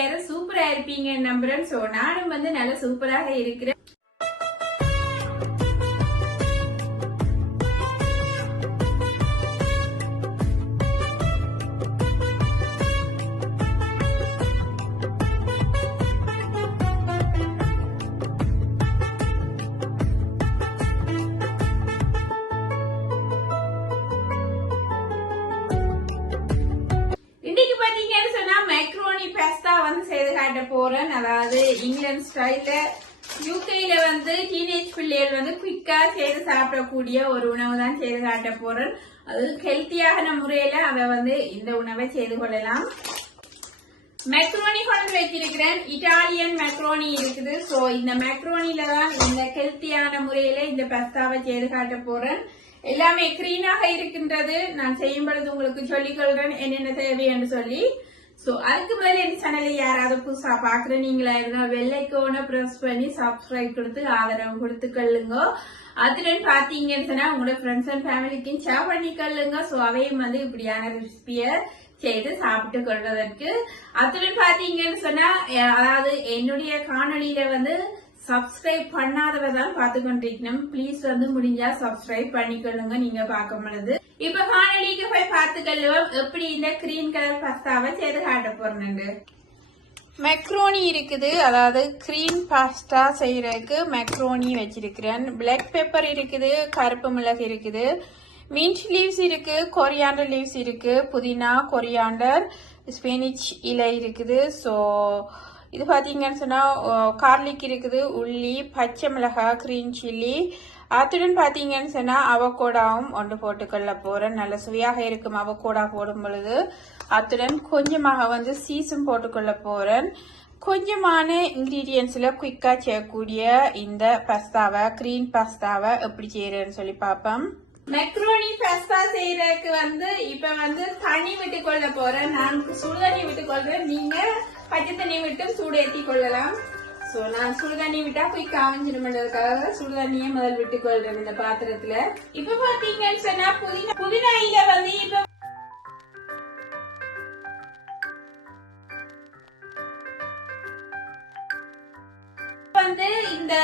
எல்லாரும் சூப்பரா இருப்பீங்க நம்புறேன். சோ நானும் வந்து நல்ல சூப்பராக இருக்கிறேன். போறேன். அதாவது இங்கிலாந்து ஸ்டைல்ல யூகேல வந்து டீனேஜ் பிள்ளைகள் வந்து குயிக்கா செய்து சாப்பிடக்கூடிய ஒரு உணவு தான் செய்து காட்ட போறேன். அது ஹெல்த்தியான முறையில அதை வந்து இந்த உணவை செய்து கொள்ளலாம். மெக்ரோனி கொண்டு வச்சிருக்கிறேன். இட்டாலியன் மெக்ரோனி இருக்குது. சோ இந்த மெக்ரோனில தான் இந்த ஹெல்த்தியான முறையில இந்த பாஸ்தாவை செய்து காட்ட போறேன். எல்லாமே கிரீனாக இருக்கின்றது. நான் செய்யும் பொழுது உங்களுக்கு சொல்லிக் கொள்றேன் என்னென்ன தேவை என்று சொல்லி. சோ அதுக்கு மேல இந்த சேனலை யாராவது புதுசா பாக்குற நீங்களா இருந்தா வெள்ளைக்கோனை பிரஸ் பண்ணி சப்ஸ்கிரைப் கொடுத்து ஆதரவு கொடுத்துக்கொள்ளுங்க. அதுடன் பாத்தீங்கன்னு சொன்னா உங்களோட ஃப்ரெண்ட்ஸ் அண்ட் ஃபேமிலிக்கும் ஷேர் பண்ணிக்கொள்ளுங்க. சோ அவையும் வந்து இப்படியான ரெசிபிய செய்து சாப்பிட்டு கொள்வதற்கு. அதுடன் பாத்தீங்கன்னு சொன்னா அதாவது என்னுடைய காணொலியில வந்து சப்ஸ்கிரைப் பண்ணாதவதான் பார்த்து கொண்டிருக்கணும். பிளீஸ் வந்து முடிஞ்சா சப்ஸ்கிரைப் பண்ணிக்கொள்ளுங்க நீங்க பார்க்கும் பொழுது. இப்ப காணொலிக்கு போய் பார்த்துக்கொள்ளுவோம் எப்படி இந்த கிரீன் கலர் பாஸ்தாவை செய்து காட்ட போறேன்னு. மெக்ரோனி இருக்குது. அதாவது கிரீன் பாஸ்தா செய்யறதுக்கு மெக்ரோனி வச்சிருக்கிறேன். பிளாக் பெப்பர் இருக்குது, கருப்பு மிளகு இருக்குது, மின்ட் லீவ்ஸ் இருக்கு, கொரியாண்டர் லீவ்ஸ் இருக்கு, புதினா, கொரியாண்டர், ஸ்பினிச் இலை இருக்குது. சோ இது பாத்தீங்கன்னு சொன்னா கார்லிக் இருக்குது, உள்ளி, பச்சை மிளகாய், கிரீன் சில்லி. அத்துடன் பாத்தீங்கன்னு சொன்னா அவகோடாவும் ஒன்று போட்டுக்கொள்ள போறேன். நல்ல சுவையாக இருக்கும் அவகோடா போடும் பொழுது. அத்துடன் கொஞ்சமாக வந்து சீஸும் போட்டுக்கொள்ள போறேன். கொஞ்சமான இன்கிரீடியன்ஸ்ல குயிக்கா செய்யக்கூடிய இந்த பாஸ்தாவை கிரீன் பாஸ்தாவை எப்படி செய்யறேன்னு சொல்லி பாப்போம். மெக்ரோனி பாஸ்தா செய்யறதுக்கு வந்து இப்ப வந்து தண்ணி விட்டு கொள்ள போறேன். நான் சுடுதண்ணி விட்டு கொள்றேன். நீங்க பச்சை தண்ணி விட்டு சூடு ஏற்றி கொள்ளலாம். சோ நான் சுடுதண்ணி விட்டா போய் காமிஞ்சிடுமென்றதுக்காக சுடுதண்ணியே முதல் விட்டு கொள்றேன் இந்த பாத்திரத்துல. இப்ப பாத்தீங்கன்னு சொன்னா புதினா இலை வந்து இப்ப வந்து இந்த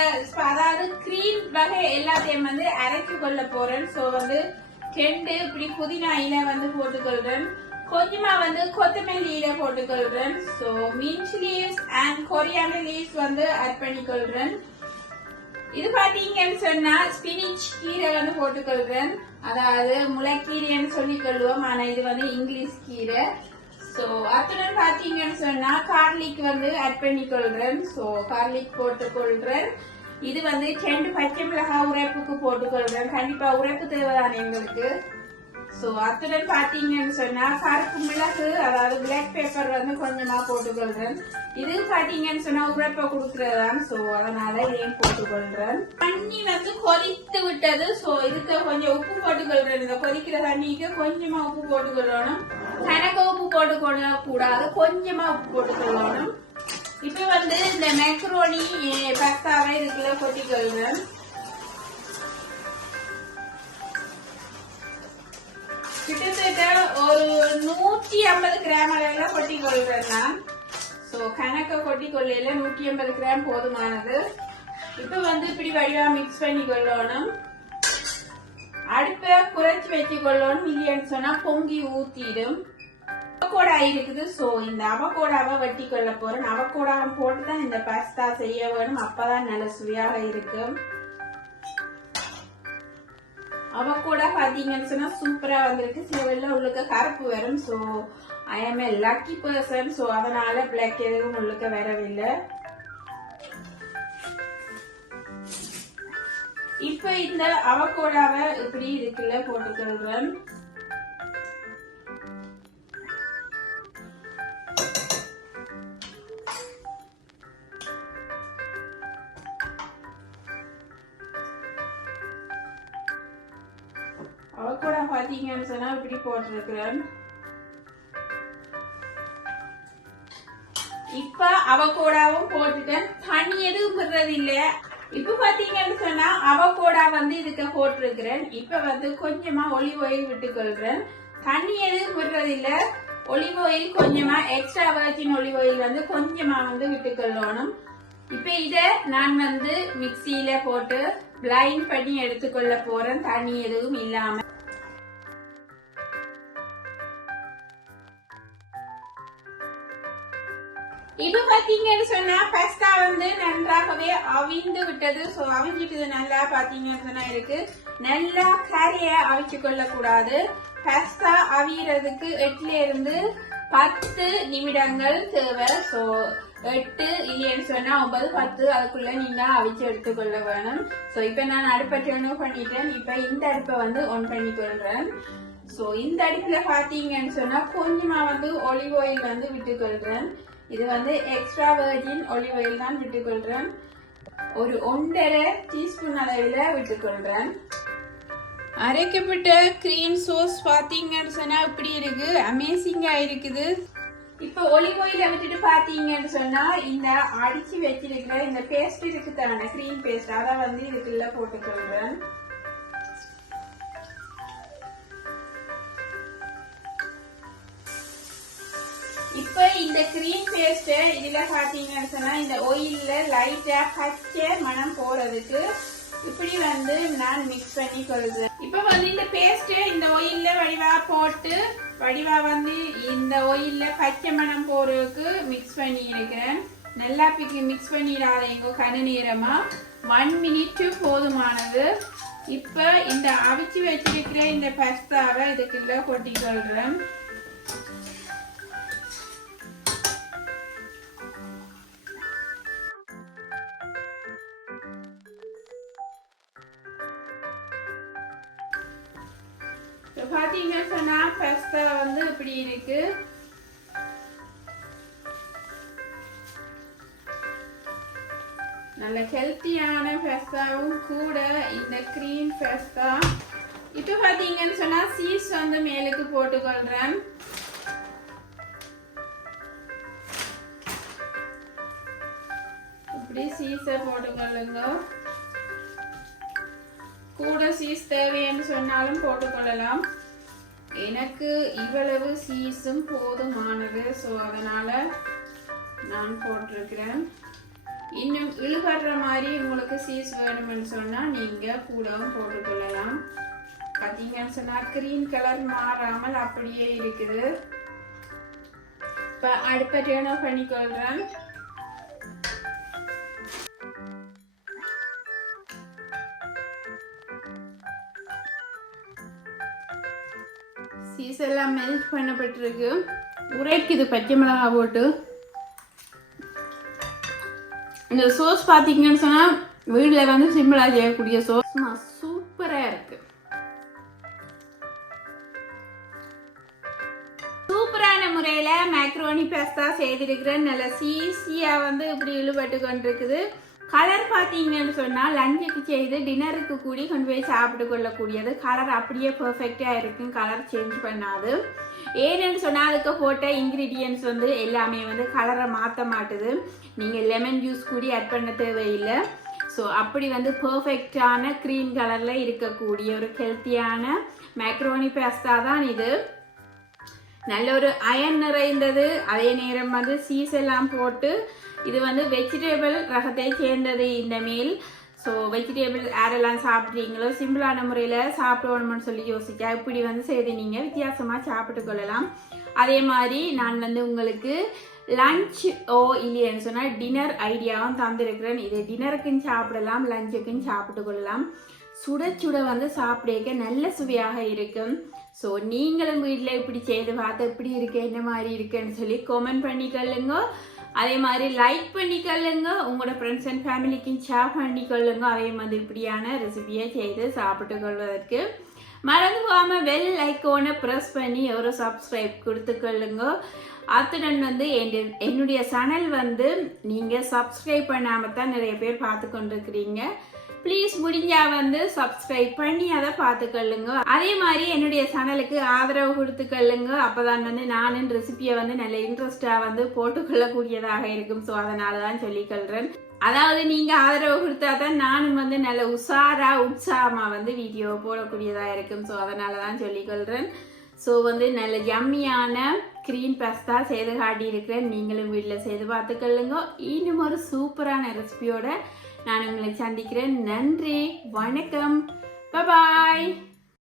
அதாவது கிரீன் வகை எல்லாத்தையும் வந்து அரைச்சு கொள்ள போறேன். சோ வந்து 2 இப்படி புதினா இலை வந்து போட்டுக்கொள்றேன். கொஞ்சமா வந்து கொத்தமல்லி இலை போட்டுக்கொள்றேன். So mint leaves and coriander leaves வந்து ஆட் பண்ணிக்கொள்றேன். இது பாத்தீங்கன்னு சொன்னா ஸ்பினிச் கீரை வந்து போட்டுக்கொள்றேன். அதாவது முளைக்கீரைன்னு சொல்லி கொள்வோம். ஆனா இது வந்து இங்கிலீஷ் கீரை. சோ அத்துடன் பாத்தீங்கன்னு சொன்னா கார்லிக் வந்து ஆட் பண்ணிக்கொள்றேன். சோ கார்லிக் போட்டுக்கொள்றேன். இது வந்து 2 பச்சை மிளகாய் உரைப்புக்கு போட்டுக்கொள்றேன். கண்டிப்பா உரைப்பு தேவைதானே எங்களுக்கு. சோ அத்துடன் பாத்தீங்கன்னு சொன்னா கருப்பு மிளகு அதாவது பிளாக் பெப்பர் வந்து கொஞ்சமா போட்டுக்கொள்றேன். இது பாத்தீங்கன்னு சொன்னா உரைப்ப கொடுக்கறதான். சோ அதனால இதையும் போட்டுக்கொள்றேன். தண்ணி வந்து கொதித்து விட்டது. சோ இதுக்கு கொஞ்சம் உப்பு போட்டுக்கொள்றேன். இந்த கொதிக்கிற தண்ணிக்கு கொஞ்சமா உப்பு போட்டுக்கொள்ளணும். கணக்கு உப்பு போட்டுக்கொள்ள கூடாது, கொஞ்சமா உப்பு போட்டுக்கொள்ளணும். இப்ப வந்து இந்த மெக்ரோனி பாஸ்தாவை இதுக்குள்ள கொட்டிக்கொள்றேன். கிட்டத்தட்ட ஒரு 150 கிராம் அளவுல கொட்டி கொள்றேன் நான். சோ கணக்க கொட்டி கொள்ளையில 150 கிராம் போதுமானது. இப்ப வந்து இப்படி வடிவா மிக்ஸ் பண்ணி கொள்ளணும். அடுப்பை குறைச்சி வச்சு கொள்ளணும். இல்லைன்னு சொன்னா பொங்கி ஊத்திடும். அவகோடா இருக்குது. சோ இந்த அவகோடாவை வெட்டி கொள்ள போறேன். அவகோடாவை போட்டுதான் இந்த பாஸ்தா செய்ய வேணும். அப்பதான் நல்ல சுவையாக இருக்கும். அவகோடா பாத்தீங்கன்னு சொன்னா சூப்பரா வந்திருக்கு. சில வெள்ள உள்ளுக்க கருப்பு வரும். சோ ஐ ஆம் ஏ லக்கி பர்சன். சோ அதனால பிளாக் எதுவும் உள்ளுக்க வரவில்லை. இப்ப இந்த அவகோடாவை இப்படி இருக்குல்ல போட்டுக்கொள்றேன். அவகோடா பாத்தீங்கன்னு சொன்னா இப்படி போட்டிருக்கிறேன். இப்ப அவகோடாவும் போட்டுட்டேன். தண்ணி எதுவும் விடுறது இல்ல. இப்ப பாத்தீங்கன்னு சொன்னா அவகோடா வந்து இதுக்கு போட்டிருக்கிறேன். இப்ப வந்து கொஞ்சமா ஒலிவ் ஆயில் விட்டுக்கொள்றேன். தண்ணி எதுவும் விடுறது இல்ல. ஒலிவ் ஆயில் கொஞ்சமா எக்ஸ்ட்ரா வர்ஜின் ஒலிவ் ஆயில் வந்து கொஞ்சமா வந்து விட்டுக்கொள்ளணும். இப்ப இத நான் வந்து மிக்சியில போட்டு பிளைண்ட் பண்ணி எடுத்துக்கொள்ள போறேன், தண்ணி எதுவும் இல்லாம. இப்ப பாத்தீங்கன்னு சொன்னா பாஸ்தா வந்து நன்றாகவே அவிந்து விட்டது. சோ அவிஞ்சிட்டது நல்லா பாத்தீங்கன்னு சொன்னா இருக்கு. நல்லா கரைய அவிச்சு கொள்ள கூடாது. பாஸ்தா அவியறதுக்கு 8ல இருந்து 10 நிமிடங்கள் தேவை. சோ 8 இல்லைன்னு சொன்னா 9, 10 அதுக்குள்ள நீங்க அவிச்சு எடுத்துக்கொள்ள வேணும். சோ இப்ப நான் அடுப்பை டர்ன் ஆஃப் பண்ணிட்டேன். இப்ப இந்த அடுப்பை வந்து ஆன் பண்ணி கொள்றேன். சோ இந்த அடுப்புல பாத்தீங்கன்னு சொன்னா கொஞ்சமா வந்து ஒலிவ் ஆயில் வந்து விட்டுக்கொள்றேன். இது வந்து எக்ஸ்ட்ரா வர்ஜின் ஒலிவ் ஆயில் தான் விட்டுக்கொள்றேன். ஒரு 1.5 டீஸ்பூன் அளவில் விட்டுக்கொள்றேன். அரைக்கப்பட்ட கிரீம் சோஸ் பாத்தீங்கன்னு சொன்னா இப்படி இருக்கு, அமேசிங்கா இருக்குது. இப்ப ஒலிவ் ஆயில விட்டுட்டு பாத்தீங்கன்னு சொன்னா இந்த அடிச்சு வச்சிருக்கிற இந்த பேஸ்ட் இருக்கு தானே, கிரீம் பேஸ்ட், அதை வந்து இதுக்குள்ள போட்டுக்கொள்றேன். இப்ப இந்த கிரீம் பேஸ்ட் இதுல பாத்தீங்கன்னு சொன்னா இந்த ஆயில்ல லைட்டா பச்சை மணம் போறதுக்கு இப்படி வந்து நான் மிக்ஸ் பண்ணி கொள்றேன். இப்ப வந்து இந்த பேஸ்ட் இந்த ஆயில்ல வடிவா போட்டு வடிவா வந்து இந்த ஆயில்ல பச்சை மணம் போறதுக்கு மிக்ஸ் பண்ணி இருக்கிறேன். நல்லா மிக்ஸ் பண்ணிடாதீங்க கன நேரமா, 1 மினிட் போதுமானது. இப்ப இந்த அவிச்சு வச்சிருக்கிற இந்த பாஸ்தாவை இதுக்குள்ள கொட்டி கொள்றேன். பாத்தீங்கன்னா சொன்னா பாஸ்தா வந்து இப்படி இருக்கு. நல்ல ஹெல்த்தியான பாஸ்தாவும் கூட இந்த கிரீம் பாஸ்தா. இப்ப பாத்தீங்கன்னு சொன்னா சீஸ் வந்து மேலுக்கு போட்டுக்கொள்றேன். இப்படி சீஸை போட்டுக்கொள்ளுங்க. கூட சீஸ் தேவைன்னு சொன்னாலும் போட்டுக்கொள்ளலாம். எனக்கு இவ்வளவு சீஸும் போதுமானது. ஸோ அதனால நான் போட்டிருக்கிறேன். இன்னும் இழுபடுற மாதிரி உங்களுக்கு சீஸ் வேணும்னு சொன்னா நீங்க கூடவும் போட்டுக்கொள்ளலாம். பார்த்தீங்கன்னு சொன்னா கிரீன் கலர் மாறாமல் அப்படியே இருக்குது. இப்போ அடுப்பை டர்ன் ஆஃப் பண்ணிக்கொள்றேன். சீஸ் எல்லாம் மெல்ட் பண்ணப்பட்டிருக்கு. உரைக்குது பச்சை மிளகாய் போட்டு. இந்த சோஸ் பாத்தீங்கன்னு சொன்னா வீட்டுல வந்து சிம்பிளா செய்யக்கூடிய சோஸ் சூப்பரா இருக்கு. சூப்பரான முறையில மேக்ரோனி பாஸ்தா செய்திருக்கிறேன். நல்ல சீசியா வந்து இப்படி இழுபட்டு கொண்டிருக்குது. கலர் பாத்தீங்கன்னு சொன்னா லஞ்சுக்கு செய்து டின்னருக்கு கூடி கொண்டு போய் சாப்பிட்டு கொள்ளக்கூடியது. கலர் அப்படியே பெர்ஃபெக்டா இருக்கும், கலர் சேஞ்ச் பண்ணாது. ஏன்னு சொன்னா அதுக்கு போட்ட இன்கிரீடியன்ஸ் வந்து எல்லாமே வந்து கலரை மாற்ற மாட்டுது. நீங்க லெமன் ஜூஸ் கூடி ஆட் பண்ண தேவையில்லை. ஸோ அப்படி வந்து பெர்ஃபெக்டான கிரீம் கலர்ல இருக்கக்கூடிய ஒரு ஹெல்த்தியான மேக்ரோனி பாஸ்தா தான் இது. நல்ல ஒரு அயன் நிறைந்தது. அதே நேரம் வந்து சீஸ் எல்லாம் போட்டு இது வந்து வெஜிடபிள் ரகத்தை சேர்ந்தது இந்த மீல். ஸோ வெஜிடபிள் யாரெல்லாம் சாப்பிட்றீங்களோ சிம்பிளான முறையில் சாப்பிடணும்னு சொல்லி யோசிச்சா இப்படி வந்து செய்து நீங்கள் வித்தியாசமாக சாப்பிட்டு கொள்ளலாம். அதே மாதிரி நான் வந்து உங்களுக்கு லஞ்ச் இல்லைன்னு சொன்னால் டின்னர் ஐடியாவும் தந்திருக்கிறேன். இது டின்னருக்குன்னு சாப்பிடலாம், லஞ்சுக்குன்னு சாப்பிட்டு கொள்ளலாம். சுட சுட வந்து சாப்பிட நல்ல சுவையாக இருக்கும். ஸோ நீங்களும் வீட்டில் இப்படி செய்து பார்த்து எப்படி இருக்கு, என்ன மாதிரி இருக்குன்னு சொல்லி கமெண்ட் பண்ணிக்கொள்ளுங்க. அதே மாதிரி லைக் பண்ணிக்கொள்ளுங்க. உங்களோட ஃப்ரெண்ட்ஸ் அண்ட் ஃபேமிலிக்கு ஷேர் பண்ணிக்கொள்ளுங்க. அதே மாதிரி இப்படியான ரெசிபியை செய்து சாப்பிட்டு கொள்வதற்கு மறந்து போகாம பெல் ஐக்கானை ப்ரெஸ் பண்ணி ஒரு சப்ஸ்கிரைப் கொடுத்துக்கொள்ளுங்க. அத்துடன் வந்து என்னுடைய சேனல் வந்து நீங்கள் சப்ஸ்கிரைப் பண்ணாமல் தான் நிறைய பேர் பார்த்து கொண்டிருக்கிறீங்க. ப்ளீஸ் முடிஞ்சா வந்து சப்ஸ்கிரைப் பண்ணி அதை பார்த்துக்கொள்ளுங்க. அதே மாதிரி என்னுடைய சேனலுக்கு ஆதரவு கொடுத்துக்கொள்ளுங்க. அப்போதான் வந்து நானும் ரெசிபியை வந்து நல்ல இன்ட்ரெஸ்டாக வந்து போட்டுக்கொள்ளக்கூடியதாக இருக்கும். ஸோ அதனால தான் சொல்லிக்கொள்கிறேன். அதாவது நீங்கள் ஆதரவு கொடுத்தா தான் நானும் வந்து நல்ல உற்சாகமாக வந்து வீடியோ போடக்கூடியதாக இருக்கும். ஸோ அதனால தான் சொல்லிக்கொள்கிறேன். ஸோ வந்து நல்ல யம்மியான கிரீன் பாஸ்தா செய்து காட்டியிருக்கிறேன். நீங்களும் வீட்டில் செய்து பார்த்துக்கொள்ளுங்க. இன்னும் ஒரு சூப்பரான ரெசிபியோட நான் உங்களை சந்திக்கிறேன். நன்றி, வணக்கம், பாய்.